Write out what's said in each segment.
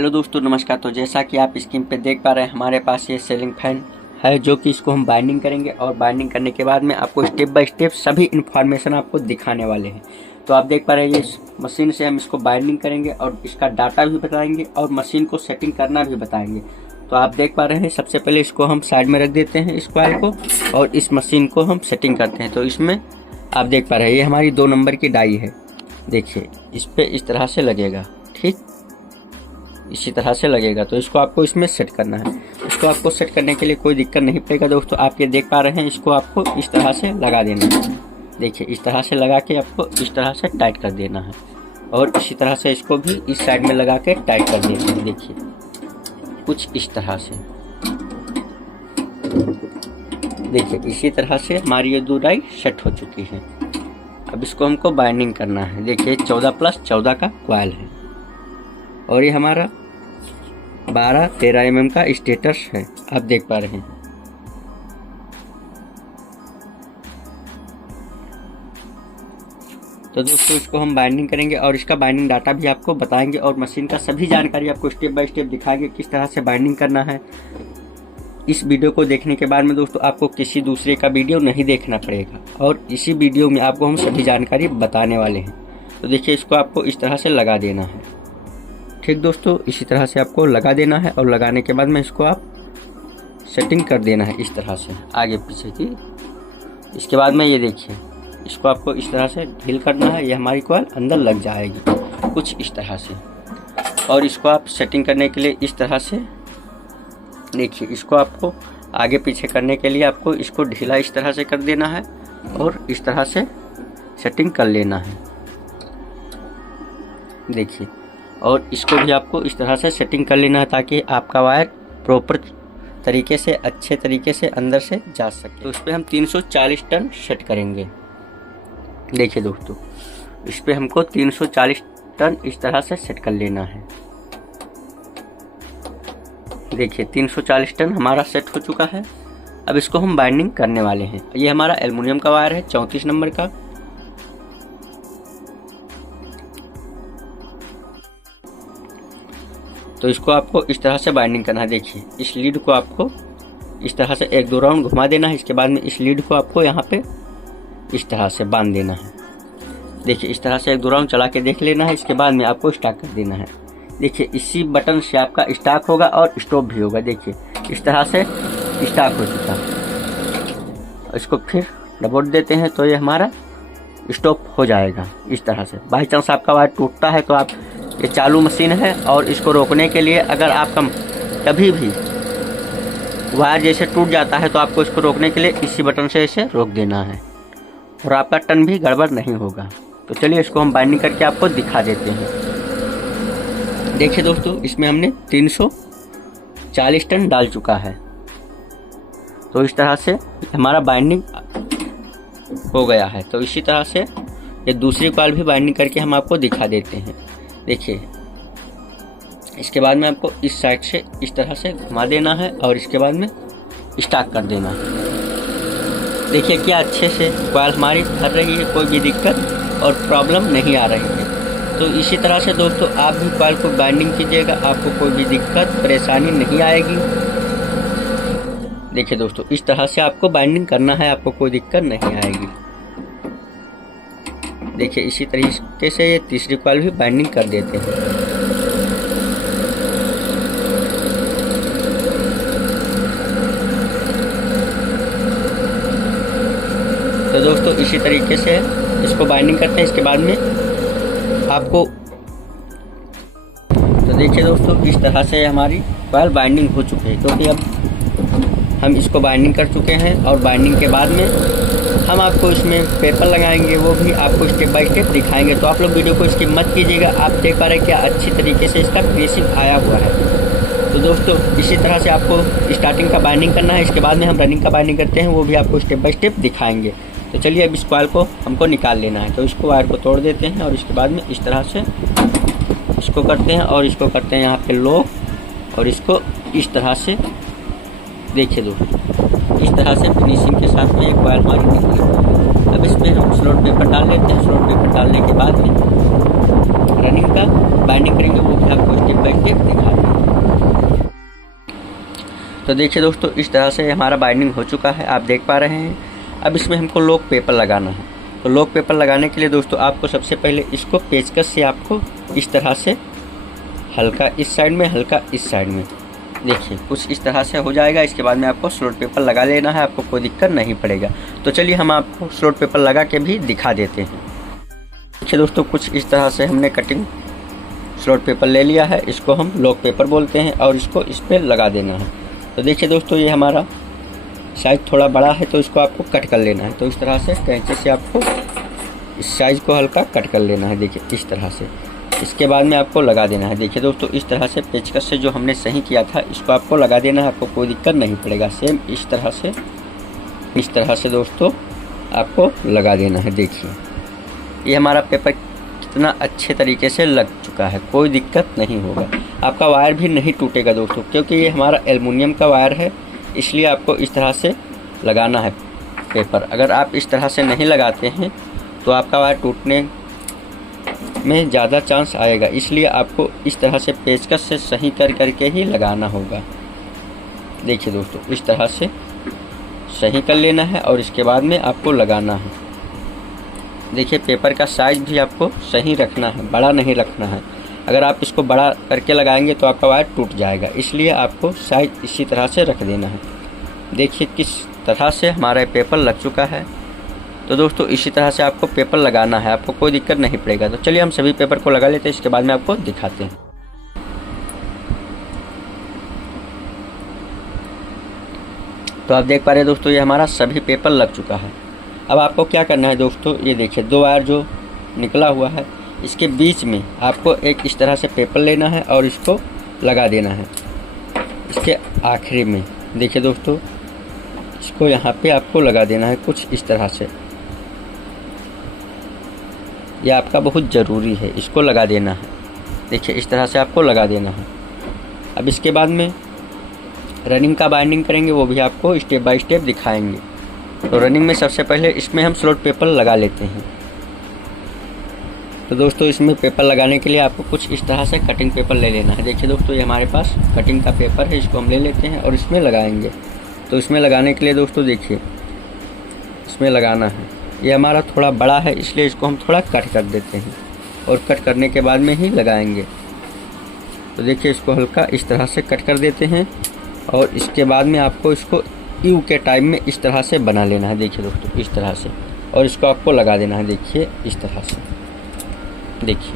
Hello दोस्तों, नमस्कार। तो जैसा कि आप स्क्रीन पे देख पा रहे हैं, हमारे पास ये सीलिंग फैन है जो कि इसको हम बाइंडिंग करेंगे और बाइंडिंग करने के बाद में आपको स्टेप बाय स्टेप सभी इन्फॉर्मेशन आपको दिखाने वाले हैं। तो आप देख पा रहे हैं ये मशीन से हम इसको बाइंडिंग करेंगे और इसका डाटा भी बताएंगे और मशीन को सेटिंग करना भी बताएंगे। तो आप देख पा रहे हैं, सबसे पहले इसको हम साइड में रख देते हैं इस कॉइल को और इस मशीन को हम सेटिंग करते हैं। तो इसमें आप देख पा रहे हैं ये हमारी 2 नंबर की डाई है। देखिए इस पर इस तरह से लगेगा, ठीक इसी तरह से लगेगा। तो इसको आपको इसमें सेट करना है। इसको आपको सेट करने के लिए कोई दिक्कत नहीं पड़ेगा दोस्तों। आप ये देख पा रहे हैं, इसको आपको इस तरह से लगा देना है। देखिए इस तरह से लगा के आपको इस तरह से टाइट कर देना है और इसी तरह से इसको भी इस साइड में लगा के टाइट कर देना है। देखिए कुछ इस तरह से, देखिए इसी तरह से हमारी ये 2 डाई सेट हो चुकी है। अब इसको हमको बाइंडिंग करना है। देखिए 14+14 का कॉइल है और ये हमारा 12-13 mm का स्टेटस है, आप देख पा रहे हैं। तो दोस्तों इसको हम बाइंडिंग करेंगे और इसका बाइंडिंग डाटा भी आपको बताएंगे और मशीन का सभी जानकारी आपको स्टेप बाय स्टेप दिखाएंगे किस तरह से बाइंडिंग करना है। इस वीडियो को देखने के बाद में दोस्तों आपको किसी दूसरे का वीडियो नहीं देखना पड़ेगा और इसी वीडियो में आपको हम सभी जानकारी बताने वाले हैं। तो देखिए इसको आपको इस तरह से लगा देना है, ठीक दोस्तों। इसी तरह से आपको लगा देना है और लगाने के बाद में इसको आप सेटिंग कर देना है इस तरह से आगे पीछे की। इसके बाद में ये देखिए इसको आपको इस तरह से ढील करना है, ये हमारी कॉइल अंदर लग जाएगी कुछ इस तरह से। और इसको आप सेटिंग करने के लिए इस तरह से, देखिए इसको आपको आगे पीछे करने के लिए आपको इसको ढीला इस तरह से कर देना है और इस तरह से सेटिंग कर लेना है। देखिए और इसको भी आपको इस तरह से सेटिंग कर लेना है ताकि आपका वायर प्रॉपर तरीके से अच्छे तरीके से अंदर से जा सके। तो इस पर हम 340 टन सेट करेंगे। देखिए दोस्तों इस पर हमको 340 टन इस तरह से सेट कर लेना है। देखिए 340 टन हमारा सेट हो चुका है। अब इसको हम बाइंडिंग करने वाले हैं। ये हमारा एल्युमिनियम का वायर है 34 नंबर का। तो इसको आपको इस तरह से बाइंडिंग करना है। देखिए इस लीड को आपको इस तरह से 1-2 राउंड घुमा देना है। इसके बाद में इस लीड को आपको यहाँ पे इस तरह से बांध देना है। देखिए इस तरह से 1-2 राउंड चला के देख लेना है। इसके बाद में आपको स्टार्ट कर देना है। देखिए इसी बटन से आपका स्टार्ट होगा और स्टॉप भी होगा। देखिए इस तरह से स्टार्ट हो चुका है। इसको फिर दबोच देते हैं तो ये हमारा स्टॉप हो जाएगा इस तरह से। बाई चांस आपका वायर टूटता है तो आप, ये चालू मशीन है और इसको रोकने के लिए अगर आपका कभी भी वायर जैसे टूट जाता है तो आपको इसको रोकने के लिए इसी बटन से इसे रोक देना है और आपका टन भी गड़बड़ नहीं होगा। तो चलिए इसको हम बाइंडिंग करके आपको दिखा देते हैं। देखिए दोस्तों इसमें हमने 340 टन डाल चुका है। तो इस तरह से हमारा बाइंडिंग हो गया है। तो इसी तरह से ये दूसरी कॉइल भी बाइंडिंग करके हम आपको दिखा देते हैं। देखिए इसके बाद में आपको इस साइड से इस तरह से घुमा देना है और इसके बाद में स्टार्ट कर देना है। देखिए क्या अच्छे से कॉइल हमारी भर रही है, कोई भी दिक्कत और प्रॉब्लम नहीं आ रही है। तो इसी तरह से दोस्तों आप भी कॉइल को बाइंडिंग कीजिएगा, आपको कोई भी दिक्कत परेशानी नहीं आएगी। देखिए दोस्तों इस तरह से आपको बाइंडिंग करना है, आपको कोई दिक्कत नहीं आएगी। देखिए इसी तरीके से ये तीसरी कॉइल भी बाइंडिंग कर देते हैं। तो दोस्तों इसी तरीके से इसको बाइंडिंग करते हैं। इसके बाद में आपको, तो देखिए दोस्तों इस तरह से हमारी कॉइल बाइंडिंग हो चुकी है क्योंकि अब हम इसको बाइंडिंग कर चुके हैं और बाइंडिंग के बाद में हम आपको इसमें पेपर लगाएंगे, वो भी आपको स्टेप बाय स्टेप दिखाएंगे। तो आप लोग वीडियो को स्किप मत कीजिएगा। आप देख पा रहे हैं क्या अच्छी तरीके से इसका फिनिशिंग आया हुआ है। तो दोस्तों इसी तरह से आपको स्टार्टिंग का बाइंडिंग करना है। इसके बाद में हम रनिंग का बाइंडिंग करते हैं, वो भी आपको स्टेप बाय स्टेप दिखाएंगे। तो चलिए अब इस कॉइल को हमको निकाल लेना है। तो इसको वायर को तोड़ देते हैं और इसके बाद में इस तरह से इसको करते हैं और इसको करते हैं यहाँ पे लॉक और इसको इस तरह से, देखिए दोस्तों इस तरह से फिनिशिंग के साथ में एक कॉइल हमारी निकली। अब इसमें हम स्लॉट पेपर डाल लेते हैं। स्लॉट पेपर डालने के बाद में रनिंग का बाइंडिंग करेंगे, वो भी आपको स्टेप बाय स्टेप दिखा तो देखिए दोस्तों, इस तरह से हमारा बाइंडिंग हो चुका है, आप देख पा रहे हैं। अब इसमें हमको लॉक पेपर लगाना है। तो लॉक पेपर लगाने के लिए दोस्तों आपको सबसे पहले इसको पेचकस से आपको इस तरह से हल्का इस साइड में, हल्का इस साइड में, देखिए कुछ इस तरह से हो जाएगा। इसके बाद में आपको स्लॉट पेपर लगा लेना है, आपको कोई दिक्कत नहीं पड़ेगा। तो चलिए हम आपको स्लॉट पेपर लगा के भी दिखा देते हैं। देखिए दोस्तों, कुछ इस तरह से हमने कटिंग स्लॉट पेपर ले लिया है, इसको हम लॉक पेपर बोलते हैं और इसको इस पर लगा देना है। तो देखिए दोस्तों, ये हमारा साइज़ थोड़ा बड़ा है तो इसको आपको कट कर लेना है। तो इस तरह से कैंची से आपको इस साइज़ को हल्का कट कर लेना है, देखिए इस तरह से। इसके बाद में आपको लगा देना है। देखिए दोस्तों, इस तरह से पेचकस से जो हमने सही किया था इसको आपको लगा देना है, आपको कोई दिक्कत नहीं पड़ेगा। सेम इस तरह से दोस्तों आपको लगा देना है। देखिए ये हमारा पेपर कितना अच्छे तरीके से लग चुका है, कोई दिक्कत नहीं होगा। आपका वायर भी नहीं टूटेगा दोस्तों, क्योंकि ये हमारा एल्युमिनियम का वायर है, इसलिए आपको इस तरह से लगाना है पेपर। अगर आप इस तरह से नहीं लगाते हैं तो आपका वायर टूटने में ज़्यादा चांस आएगा, इसलिए आपको इस तरह से पेचकस से सही करके ही लगाना होगा। देखिए दोस्तों, इस तरह से सही कर लेना है और इसके बाद में आपको लगाना है। देखिए पेपर का साइज़ भी आपको सही रखना है, बड़ा नहीं रखना है। अगर आप इसको बड़ा करके लगाएंगे तो आपका वायर टूट जाएगा, इसलिए आपको साइज़ इसी तरह से रख देना है। देखिए किस तरह से हमारा पेपर लग चुका है। तो दोस्तों इसी तरह से आपको पेपर लगाना है, आपको कोई दिक्कत नहीं पड़ेगा। तो चलिए हम सभी पेपर को लगा लेते हैं, इसके बाद में आपको दिखाते हैं। तो आप देख पा रहे हैं दोस्तों, ये हमारा सभी पेपर लग चुका है। अब आपको क्या करना है दोस्तों, ये देखिए दो वायर जो निकला हुआ है, इसके बीच में आपको एक इस तरह से पेपर लेना है और इसको लगा देना है इसके आखिरी में। देखिए दोस्तों, इसको यहाँ पे आपको लगा देना है कुछ इस तरह से। यह आपका बहुत ज़रूरी है, इसको लगा देना है। देखिए इस तरह से आपको लगा देना है। अब इसके बाद में रनिंग का बाइंडिंग करेंगे, वो भी आपको स्टेप बाय स्टेप दिखाएंगे। तो रनिंग में सबसे पहले इसमें हम स्लॉट पेपर लगा लेते हैं। तो दोस्तों इसमें पेपर लगाने के लिए आपको कुछ इस तरह से कटिंग पेपर ले लेना है। देखिए दोस्तों, ये हमारे पास कटिंग का पेपर है, इसको हम ले लेते हैं और इसमें लगाएंगे। तो इसमें लगाने के लिए दोस्तों देखिए इसमें लगाना है। ये हमारा थोड़ा बड़ा है, इसलिए इसको हम थोड़ा कट कर देते हैं और कट करने के बाद में ही लगाएंगे। तो देखिए इसको हल्का इस तरह से कट कर देते हैं और इसके बाद में आपको इसको यू के टाइप में इस तरह से बना लेना है। देखिए दोस्तों इस तरह से, और इसको आपको लगा देना है। देखिए इस तरह से, देखिए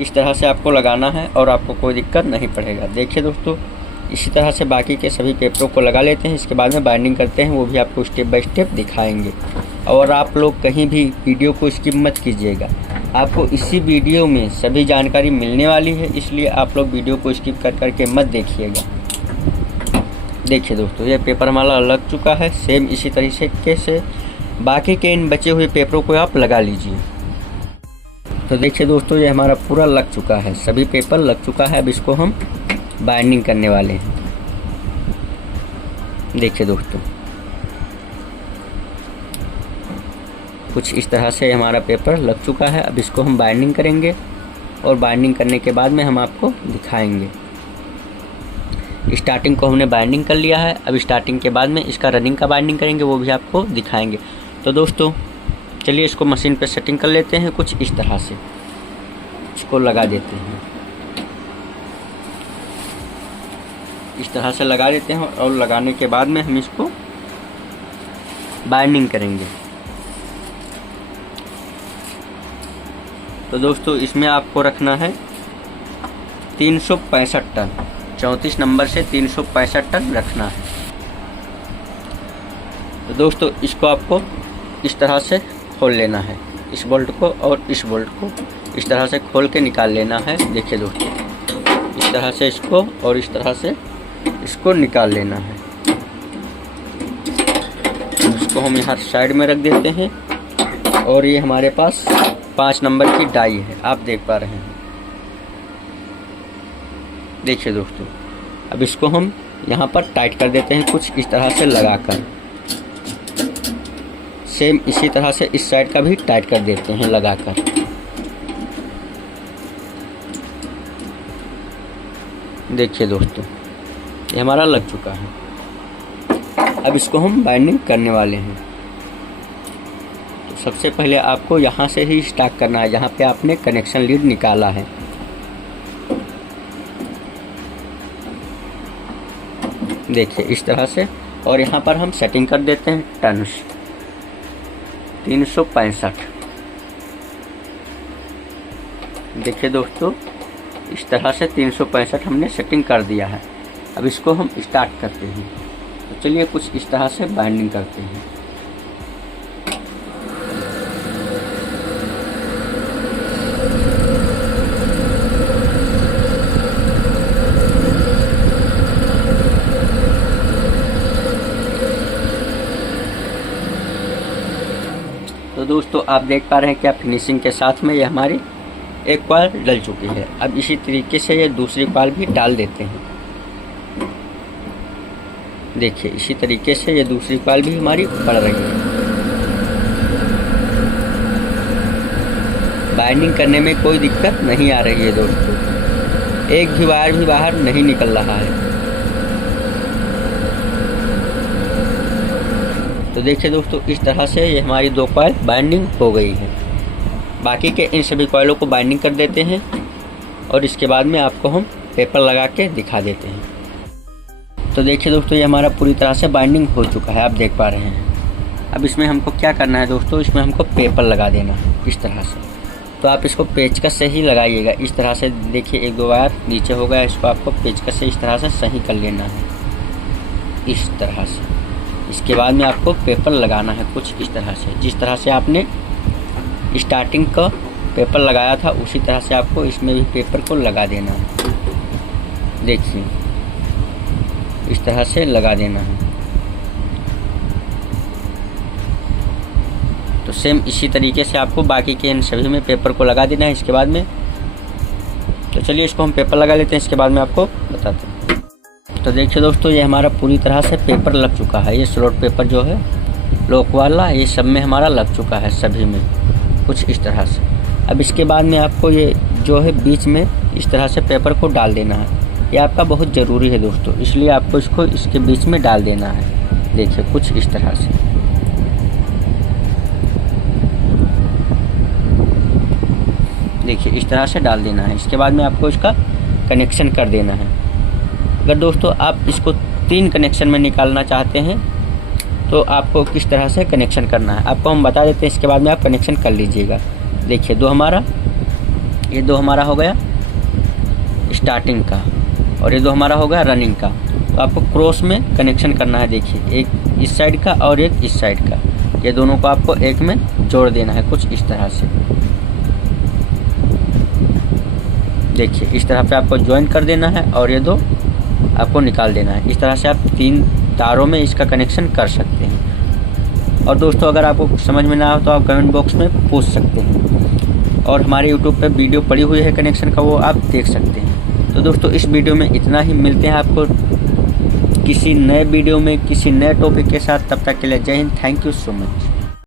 इस तरह से आपको लगाना है और आपको कोई दिक्कत नहीं पड़ेगा। देखिए दोस्तों, इसी तरह से बाकी के सभी पेपरों को लगा लेते हैं, इसके बाद में बाइंडिंग करते हैं, वो भी आपको स्टेप बाय स्टेप दिखाएंगे। और आप लोग कहीं भी वीडियो को स्किप मत कीजिएगा, आपको इसी वीडियो में सभी जानकारी मिलने वाली है, इसलिए आप लोग वीडियो को स्किप करके मत देखिएगा। देखिए दोस्तों, ये पेपर हमारा लग चुका है। सेम इसी तरीके से बाकी के इन बचे हुए पेपरों को आप लगा लीजिए। तो देखिए दोस्तों, ये हमारा पूरा लग चुका है, सभी पेपर लग चुका है। अब इसको हम बाइंडिंग करने वाले हैं। देखिए दोस्तों, कुछ इस तरह से हमारा पेपर लग चुका है। अब इसको हम बाइंडिंग करेंगे और बाइंडिंग करने के बाद में हम आपको दिखाएंगे। स्टार्टिंग को हमने बाइंडिंग कर लिया है, अब स्टार्टिंग के बाद में इसका रनिंग का बाइंडिंग करेंगे, वो भी आपको दिखाएंगे। तो दोस्तों चलिए इसको मशीन पे सेटिंग कर लेते हैं। कुछ इस तरह से इसको लगा देते हैं, इस तरह से लगा देते हैं और लगाने के बाद में हम इसको बाइंडिंग करेंगे। तो दोस्तों इसमें आपको रखना है 365 टन, 34 नंबर से 365 टन रखना है। तो दोस्तों इसको आपको इस तरह से खोल लेना है, इस बोल्ट को और इस बोल्ट को इस तरह से खोल के निकाल लेना है। देखिए दोस्तों, इस तरह से इसको और इस तरह से इसको निकाल लेना है। इसको हम यहाँ साइड में रख देते हैं और ये हमारे पास 5 नंबर की डाई है, आप देख पा रहे हैं। देखिए दोस्तों, अब इसको हम यहाँ पर टाइट कर देते हैं कुछ इस तरह से लगाकर। सेम इसी तरह से इस साइड का भी टाइट कर देते हैं लगाकर। देखिए दोस्तों, ये हमारा लग चुका है। अब इसको हम बाइंडिंग करने वाले हैं। तो सबसे पहले आपको यहाँ से ही स्टार्ट करना है, जहाँ पे आपने कनेक्शन लीड निकाला है। देखिए इस तरह से, और यहाँ पर हम सेटिंग कर देते हैं टर्न्स 365। देखिए दोस्तों, इस तरह से 365 हमने सेटिंग कर दिया है। अब इसको हम स्टार्ट करते हैं। तो चलिए कुछ इस तरह से बाइंडिंग करते हैं। तो दोस्तों आप देख पा रहे हैं क्या फिनिशिंग के साथ में ये हमारी एक कॉइल डल चुकी है। अब इसी तरीके से ये दूसरी कॉइल भी डाल देते हैं। देखिए इसी तरीके से ये दूसरी कॉइल भी हमारी बढ़ रही है। बाइंडिंग करने में कोई दिक्कत नहीं आ रही है दोस्तों, एक भी वायर भी बाहर नहीं निकल रहा है। तो देखिए दोस्तों, इस तरह से ये हमारी 2 कॉइल बाइंडिंग हो गई है। बाकी के इन सभी कॉइलों को बाइंडिंग कर देते हैं और इसके बाद में आपको हम पेपर लगा के दिखा देते हैं। तो देखिए दोस्तों, ये हमारा पूरी तरह से बाइंडिंग हो चुका है, आप देख पा रहे हैं। अब इसमें हमको क्या करना है दोस्तों, इसमें हमको पेपर लगा देना है इस तरह से। तो आप इसको पेचकस से ही लगाइएगा इस तरह से। देखिए 1-2 वायर नीचे हो गया, इसको आपको पेचकस से इस तरह से सही कर लेना है इस तरह से। इसके बाद में आपको पेपर लगाना है कुछ इस तरह से, जिस तरह से आपने स्टार्टिंग का पेपर लगाया था उसी तरह से आपको इसमें भी पेपर को लगा देना है। देखिए इस तरह से लगा देना है। तो सेम इसी तरीके से आपको बाकी के इन सभी में पेपर को लगा देना है इसके बाद में। तो चलिए इसको हम पेपर लगा लेते हैं, इसके बाद में आपको बताते हैं। तो देखिए दोस्तों, ये हमारा पूरी तरह से पेपर लग चुका है। ये स्लॉट पेपर जो है लॉक वाला, ये सब में हमारा लग चुका है, सभी में कुछ इस तरह से। अब इसके बाद में आपको ये जो है बीच में इस तरह से पेपर को डाल देना है। ये आपका बहुत ज़रूरी है दोस्तों, इसलिए आपको इसको इसके बीच में डाल देना है। देखिए कुछ इस तरह से। देखिए इस तरह से डाल देना है। इसके बाद में आपको इसका कनेक्शन कर देना है। अगर दोस्तों आप इसको 3 कनेक्शन में निकालना चाहते हैं तो आपको किस तरह से कनेक्शन करना है आपको हम बता देते हैं, इसके बाद में आप कनेक्शन कर लीजिएगा। देखिए 2 हमारा, ये 2 हमारा हो गया स्टार्टिंग का, और ये 2 हमारा हो गया रनिंग का। तो आपको क्रॉस में कनेक्शन करना है। देखिए एक इस साइड का और एक इस साइड का, ये दोनों को आपको एक में जोड़ देना है कुछ इस तरह से। देखिए इस तरह पे आपको ज्वाइन कर देना है और ये 2 आपको निकाल देना है। इस तरह से आप 3 तारों में इसका कनेक्शन कर सकते हैं। और दोस्तों अगर आपको समझ में ना हो तो आप कमेंट बॉक्स में पूछ सकते हैं, और हमारे यूट्यूब पे वीडियो पड़ी हुई है कनेक्शन का, वो आप देख सकते हैं। तो दोस्तों इस वीडियो में इतना ही, मिलते हैं आपको किसी नए वीडियो में किसी नए टॉपिक के साथ। तब तक के लिए जय Hind, thank you so much.